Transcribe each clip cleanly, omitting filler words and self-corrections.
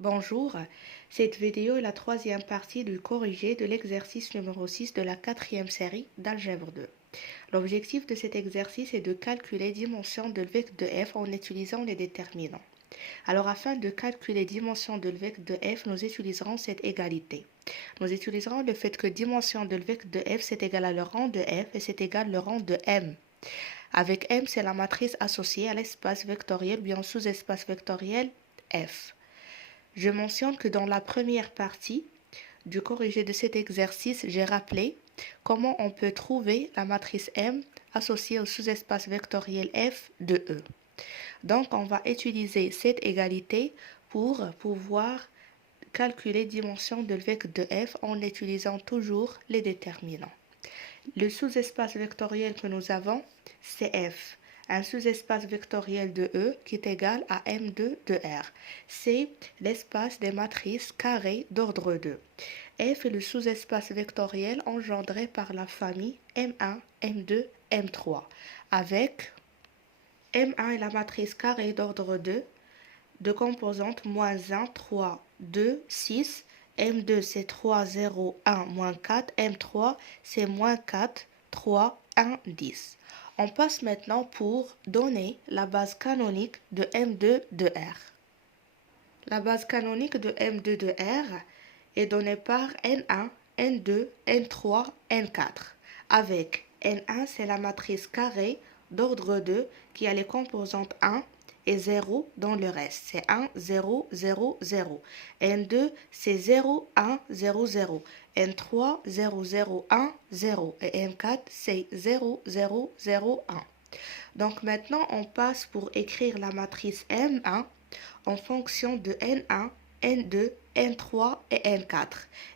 Bonjour, cette vidéo est la troisième partie du corrigé de l'exercice numéro 6 de la quatrième série d'Algèbre 2. L'objectif de cet exercice est de calculer dimension de vecteur de f en utilisant les déterminants. Alors afin de calculer dimension de vecteur de f, nous utiliserons cette égalité. Nous utiliserons le fait que dimension de vecteur de f c'est égal à le rang de f et c'est égal le rang de m. Avec m, c'est la matrice associée à l'espace vectoriel bien sous-espace vectoriel f. Je mentionne que dans la première partie du corrigé de cet exercice, j'ai rappelé comment on peut trouver la matrice M associée au sous-espace vectoriel f de E. Donc, on va utiliser cette égalité pour pouvoir calculer dimension de vecteur de f en utilisant toujours les déterminants. Le sous-espace vectoriel que nous avons, c'est f. Un sous-espace vectoriel de E qui est égal à M2 de R. C'est l'espace des matrices carrées d'ordre 2. F est le sous-espace vectoriel engendré par la famille M1, M2, M3, avec M1 est la matrice carrée d'ordre 2 de composantes moins 1, 3, 2, 6. M2 c'est 3, 0, 1, moins 4. M3 c'est moins 4, 3, 1, 10. On passe maintenant pour donner la base canonique de M2 de R. La base canonique de M2 de R est donnée par N1, N2, N3, N4. Avec N1 c'est la matrice carrée d'ordre 2 qui a les composantes 1 et 0 dans le reste. C'est 1, 0, 0, 0. N2, c'est 0, 1, 0, 0. N3, 0, 0, 1, 0. Et N4, c'est 0, 0, 0, 1. Donc maintenant, on passe pour écrire la matrice M1 en fonction de N1, N2, N3 et N4.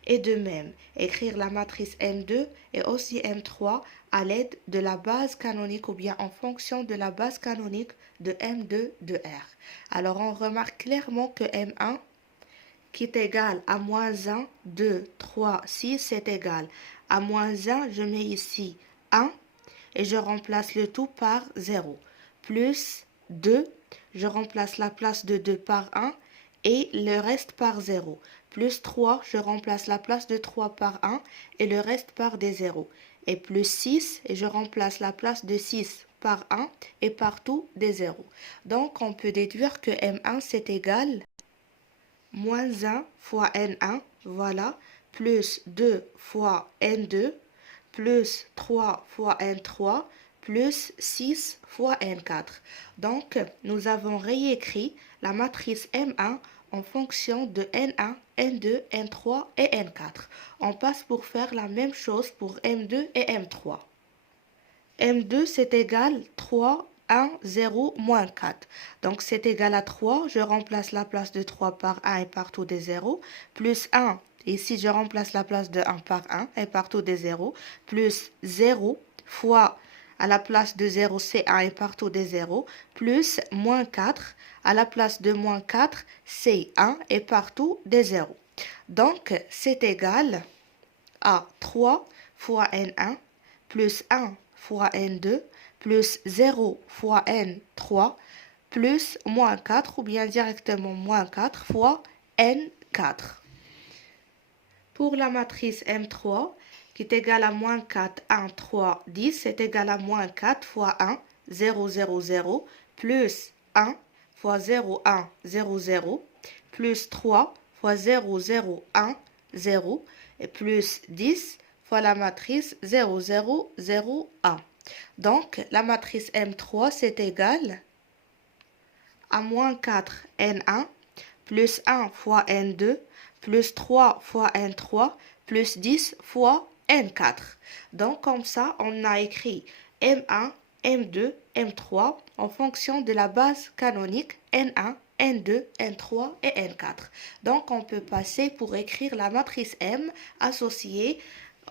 Et de même, écrire la matrice M2 et aussi M3 à l'aide de la base canonique ou bien en fonction de la base canonique de M2 de R. Alors on remarque clairement que M1 qui est égal à moins 1, 2, 3, 6, c'est égal à moins 1, je mets ici 1 et je remplace le tout par 0. Plus 2, je remplace la place de 2 par 1 et le reste par 0. Plus 3, je remplace la place de 3 par 1 et le reste par des 0. Et plus 6, et je remplace la place de 6 par 1 et partout des 0. Donc on peut déduire que M1 c'est égal moins 1 fois N1, voilà, plus 2 fois N2, plus 3 fois N3, plus 6 fois N4. Donc, nous avons réécrit la matrice M1 en fonction de N1, N2, N3 et N4. On passe pour faire la même chose pour M2 et M3. M2, c'est égal 3, 1, 0, moins 4. Donc, c'est égal à 3. Je remplace la place de 3 par 1 et partout des 0. Plus 1. Ici, je remplace la place de 1 par 1 et partout des 0. Plus 0 fois à la place de 0, c'est 1 et partout des 0. Plus moins 4. À la place de moins 4, c'est 1 et partout des 0. Donc, c'est égal à 3 fois N1 plus 1 fois N2 plus 0 fois N3 plus moins 4 ou bien directement moins 4 fois N4. Pour la matrice M3 qui est égale à moins 4, 1, 3, 10, c'est égal à moins 4 fois 1, 0, 0, 0, plus 1 fois 0, 1, 0, 0, plus 3 fois 0, 0, 1, 0, et plus 10 fois la matrice 0, 0, 0, 1. Donc, la matrice M3, c'est égal à moins 4 N1 plus 1 fois N2 plus 3 fois N3 plus 10 fois N4. Donc, comme ça, on a écrit M1, M2, M3 en fonction de la base canonique N1, N2, N3 et N4. Donc, on peut passer pour écrire la matrice M associée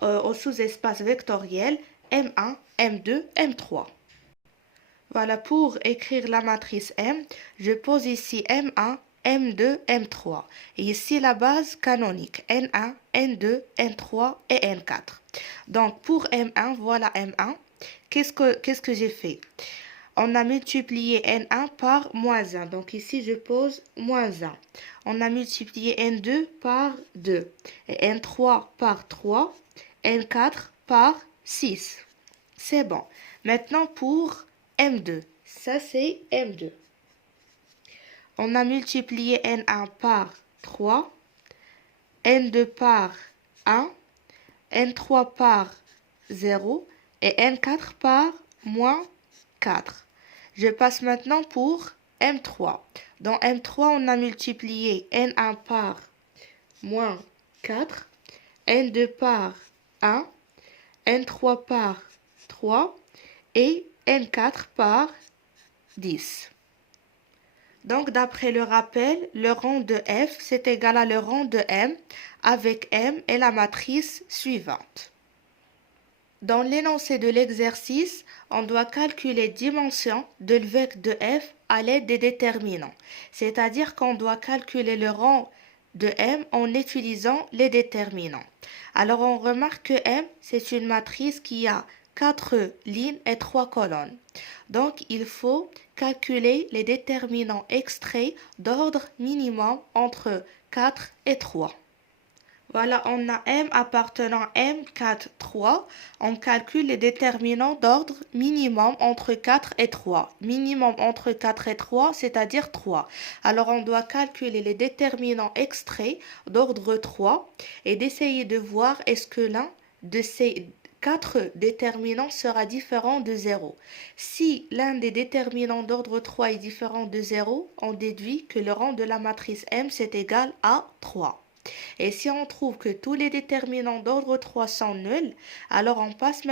au sous-espace vectoriel M1, M2, M3. Voilà, pour écrire la matrice M, je pose ici M1, M2, M3. Et ici la base canonique N1, N2, N3 et N4. Donc pour M1, voilà M1. Qu'est-ce que j'ai fait? On a multiplié N1 par moins 1. Donc ici, je pose moins 1. On a multiplié N2 par 2. Et N3 par 3. N4 par 6. C'est bon. Maintenant pour M2. Ça, c'est M2. On a multiplié N1 par 3. N2 par 1. N3 par 0 et N4 par moins 4. Je passe maintenant pour M3. Dans M3, on a multiplié N1 par moins 4, N2 par 1, N3 par 3 et N4 par 10. Donc, d'après le rappel, le rang de F, c'est égal à le rang de M avec M et la matrice suivante. Dans l'énoncé de l'exercice, on doit calculer dimension de le vecteur de F à l'aide des déterminants. C'est-à-dire qu'on doit calculer le rang de M en utilisant les déterminants. Alors, on remarque que M, c'est une matrice qui a 4 lignes et 3 colonnes. Donc, il faut calculer les déterminants extraits d'ordre minimum entre 4 et 3. Voilà, on a M appartenant M4, 3. On calcule les déterminants d'ordre minimum entre 4 et 3. Minimum entre 4 et 3, c'est-à-dire 3. Alors, on doit calculer les déterminants extraits d'ordre 3 et d'essayer de voir est-ce que l'un de ces 4 déterminants sera différent de 0. Si l'un des déterminants d'ordre 3 est différent de 0, on déduit que le rang de la matrice M c'est égal à 3. Et si on trouve que tous les déterminants d'ordre 3 sont nuls, alors on passe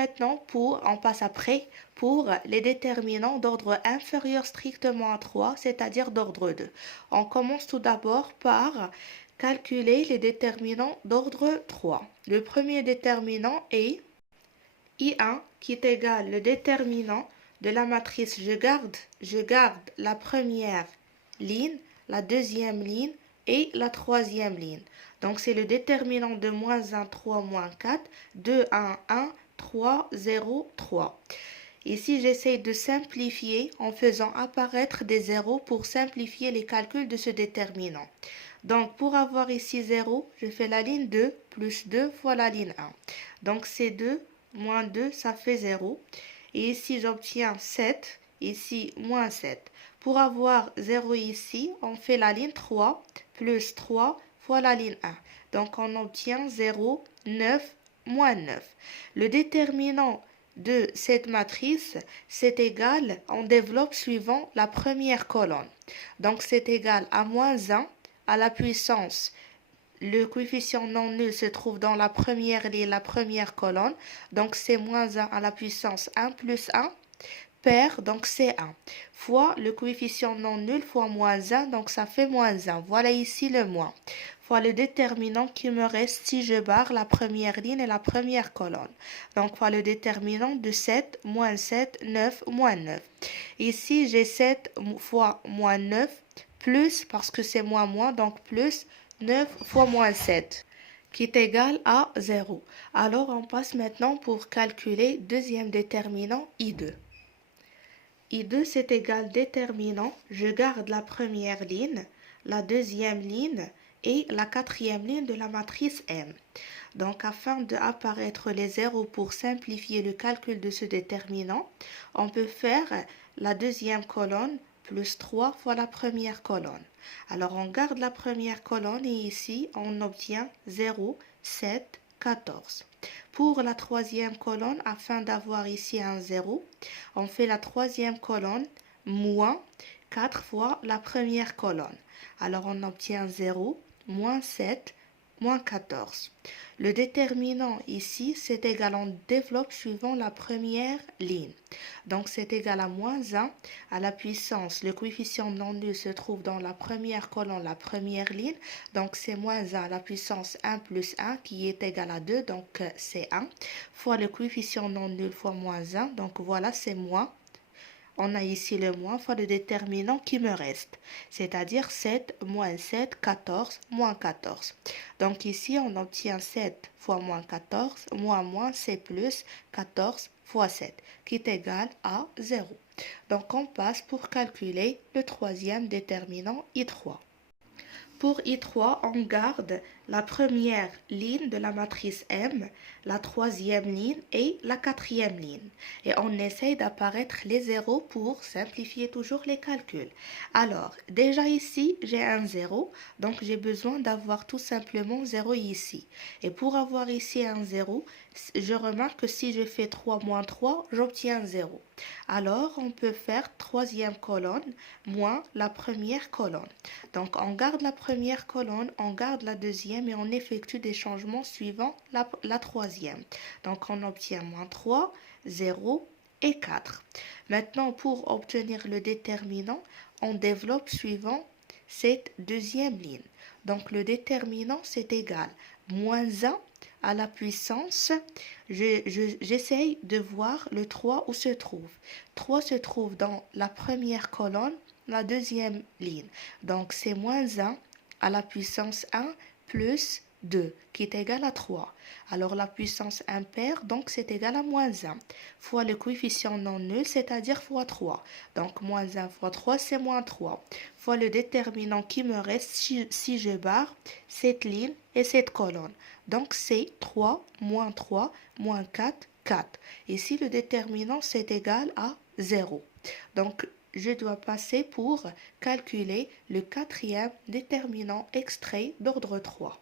après pour les déterminants d'ordre inférieur strictement à 3, c'est-à-dire d'ordre 2. On commence tout d'abord par calculer les déterminants d'ordre 3. Le premier déterminant est I1 qui est égal le déterminant de la matrice. Je garde la première ligne, la deuxième ligne et la troisième ligne. Donc, c'est le déterminant de moins 1, 3, moins 4, 2, 1, 1, 3, 0, 3. Ici, j'essaie de simplifier en faisant apparaître des zéros pour simplifier les calculs de ce déterminant. Donc, pour avoir ici 0, je fais la ligne 2 plus 2 fois la ligne 1. Donc, c'est 2 moins 2, ça fait 0. Et ici, j'obtiens 7. Ici, moins 7. Pour avoir 0 ici, on fait la ligne 3 plus 3 fois la ligne 1. Donc, on obtient 0, 9, moins 9. Le déterminant de cette matrice, c'est égal, on développe suivant la première colonne. Donc, c'est égal à moins 1 à la puissance. Le coefficient non nul se trouve dans la première ligne, la première colonne. Donc, c'est moins 1 à la puissance 1 plus 1. Pair, donc c'est 1, fois le coefficient non nul fois moins 1, donc ça fait moins 1. Voilà ici le moins, fois le déterminant qui me reste si je barre la première ligne et la première colonne. Donc, fois le déterminant de 7, moins 7, 9, moins 9. Ici, j'ai 7 fois moins 9, plus, parce que c'est moins, donc plus 9 fois moins 7 qui est égal à 0. Alors, on passe maintenant pour calculer deuxième déterminant I2. I2, c'est égal déterminant. Je garde la première ligne, la deuxième ligne et la quatrième ligne de la matrice M. Donc, afin d'apparaître les zéros pour simplifier le calcul de ce déterminant, on peut faire la deuxième colonne plus 3 fois la première colonne. Alors, on garde la première colonne et ici, on obtient 0, 7, 14. Pour la troisième colonne, afin d'avoir ici un 0, on fait la troisième colonne moins 4 fois la première colonne. Alors, on obtient 0, moins 7, moins 14. Le déterminant ici, c'est égal, on développe suivant la première ligne. Donc, c'est égal à moins 1 à la puissance. Le coefficient non nul se trouve dans la première colonne, la première ligne. Donc, c'est moins 1 à la puissance 1 plus 1 qui est égal à 2. Donc, c'est 1 fois le coefficient non nul fois moins 1. Donc, voilà, c'est moins. On a ici le moins fois le déterminant qui me reste, c'est-à-dire 7 moins 7, 14, moins 14. Donc ici, on obtient 7 fois moins 14, moins c'est plus 14 fois 7, qui est égal à 0. Donc on passe pour calculer le troisième déterminant I3. Pour I3, on garde la première ligne de la matrice M, la troisième ligne et la quatrième ligne. Et on essaye d'apparaître les zéros pour simplifier toujours les calculs. Alors, déjà ici, j'ai un 0, donc j'ai besoin d'avoir tout simplement 0 ici. Et pour avoir ici un 0, je remarque que si je fais 3 moins 3, j'obtiens 0. Alors, on peut faire troisième colonne moins la première colonne. Donc, on garde la première colonne, on garde la deuxième et on effectue des changements suivant la troisième. Donc, on obtient moins 3, 0 et 4. Maintenant, pour obtenir le déterminant, on développe suivant cette deuxième ligne. Donc, le déterminant, c'est égal moins 1 à la puissance. J'essaye de voir le 3 où se trouve. 3 se trouve dans la première colonne, la deuxième ligne. Donc, c'est moins 1 à la puissance 1 plus 2, qui est égal à 3. Alors, la puissance impaire, donc, c'est égal à moins 1, fois le coefficient non nul, c'est-à-dire fois 3. Donc, moins 1 fois 3, c'est moins 3, fois le déterminant qui me reste si je barre cette ligne et cette colonne. Donc, c'est 3, moins 4, 4. Ici, le déterminant, c'est égal à 0. Donc, je dois passer pour calculer le quatrième déterminant extrait d'ordre 3.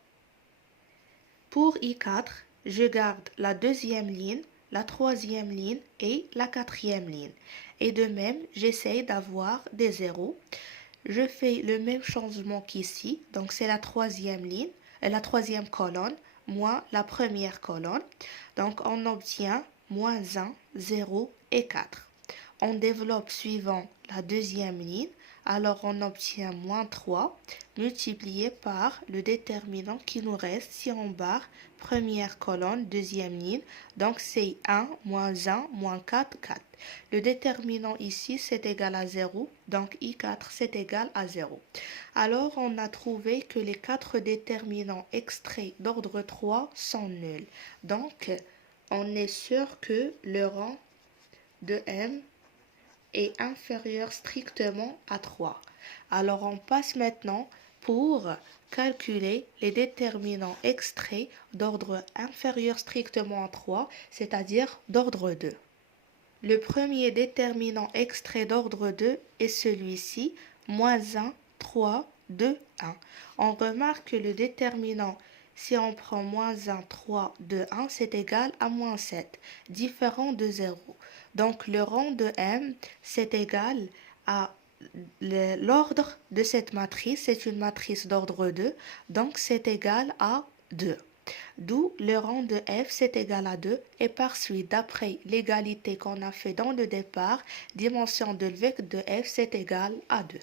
Pour I4, je garde la deuxième ligne, la troisième ligne et la quatrième ligne. Et de même, j'essaye d'avoir des zéros. Je fais le même changement qu'ici, donc c'est la troisième ligne, la troisième colonne, moins la première colonne. Donc on obtient moins 1, 0 et 4. On développe suivant la deuxième ligne, alors on obtient moins 3 multiplié par le déterminant qui nous reste si on barre première colonne, deuxième ligne, donc c'est 1, moins 1, moins 4, 4. Le déterminant ici c'est égal à 0, donc I4 c'est égal à 0. Alors on a trouvé que les 4 déterminants extraits d'ordre 3 sont nuls. Donc on est sûr que le rang de M est inférieur strictement à 3. Alors on passe maintenant pour calculer les déterminants extraits d'ordre inférieur strictement à 3, c'est-à-dire d'ordre 2. Le premier déterminant extrait d'ordre 2 est celui-ci, moins 1, 3, 2, 1. On remarque que le déterminant, si on prend moins 1, 3, 2, 1, c'est égal à moins 7, différent de 0. Donc le rang de M, c'est égal à l'ordre de cette matrice, c'est une matrice d'ordre 2, donc c'est égal à 2. D'où le rang de F c'est égal à 2 et par suite, d'après l'égalité qu'on a fait dans le départ, dimension de vecteur de F c'est égal à 2.